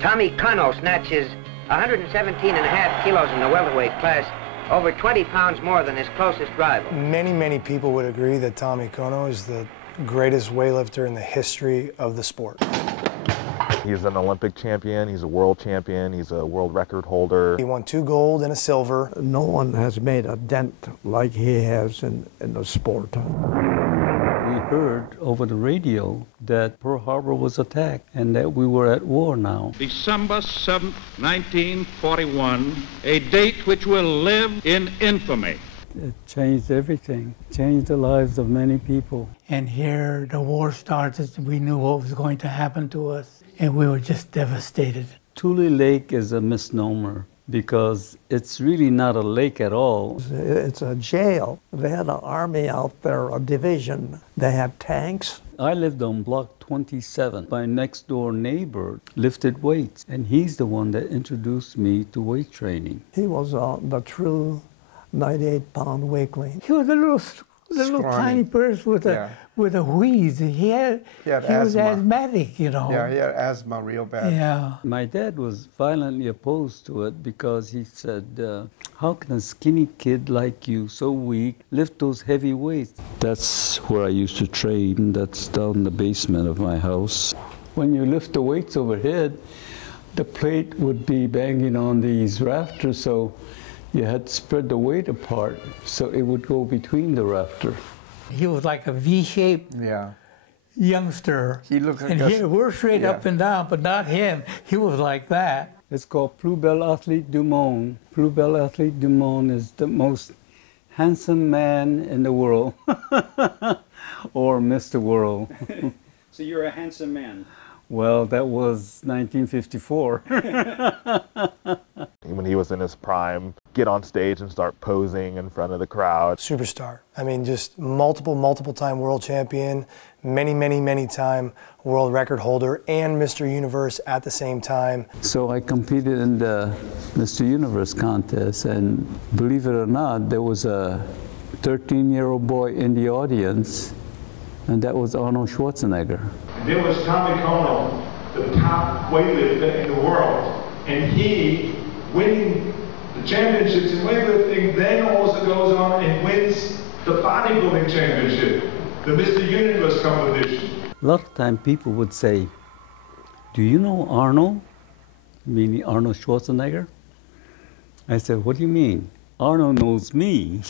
Tommy Kono snatches 117.5 kilos in the welterweight class, over 20 pounds more than his closest rival. Many people would agree that Tommy Kono is the greatest weightlifter in the history of the sport. He's an Olympic champion, he's a world champion, he's a world record holder. He won 2 gold and a silver. No one has made a dent like he has in the sport. We heard over the radio that Pearl Harbor was attacked and that we were at war now. December 7th, 1941, a date which will live in infamy. It changed everything, changed the lives of many people. And here the war started, we knew what was going to happen to us, and we were just devastated. Tule Lake is a misnomer because it's really not a lake at all. It's a jail. They had an army out there, a division. They had tanks. I lived on block 27. My next door neighbor lifted weights, and he's the one that introduced me to weight training. He was the true 98-pound weakling. He was a little tiny person with a wheeze. He was asthmatic, you know. Yeah, he had asthma real bad. Yeah. My dad was violently opposed to it because he said, how can a skinny kid like you, so weak, lift those heavy weights? That's where I used to train. That's down in the basement of my house. When you lift the weights overhead, the plate would be banging on these rafters, so you had to spread the weight apart so it would go between the rafter. He was like a V-shaped youngster. He looked like we're straight up and down, but not him. He was like that. It's called Plus Bel Athlete du Monde. Plus Bel Athlete du Monde is the most handsome man in the world, or Mr. World. So you're a handsome man. Well, that was 1954. When he was in his prime, get on stage and start posing in front of the crowd. Superstar. I mean, just multiple time world champion, many time world record holder, and Mr. Universe at the same time. So I competed in the Mr. Universe contest, and believe it or not, there was a 13-year-old boy in the audience, and that was Arnold Schwarzenegger. There was Tommy Kono, the top weightlifter in the world, and he, winning the championships in weightlifting, then also goes on and wins the bodybuilding championship, the Mr. Universe competition. A lot of time people would say, do you know Arnold? Meaning Arnold Schwarzenegger? I said, what do you mean? Arnold knows me.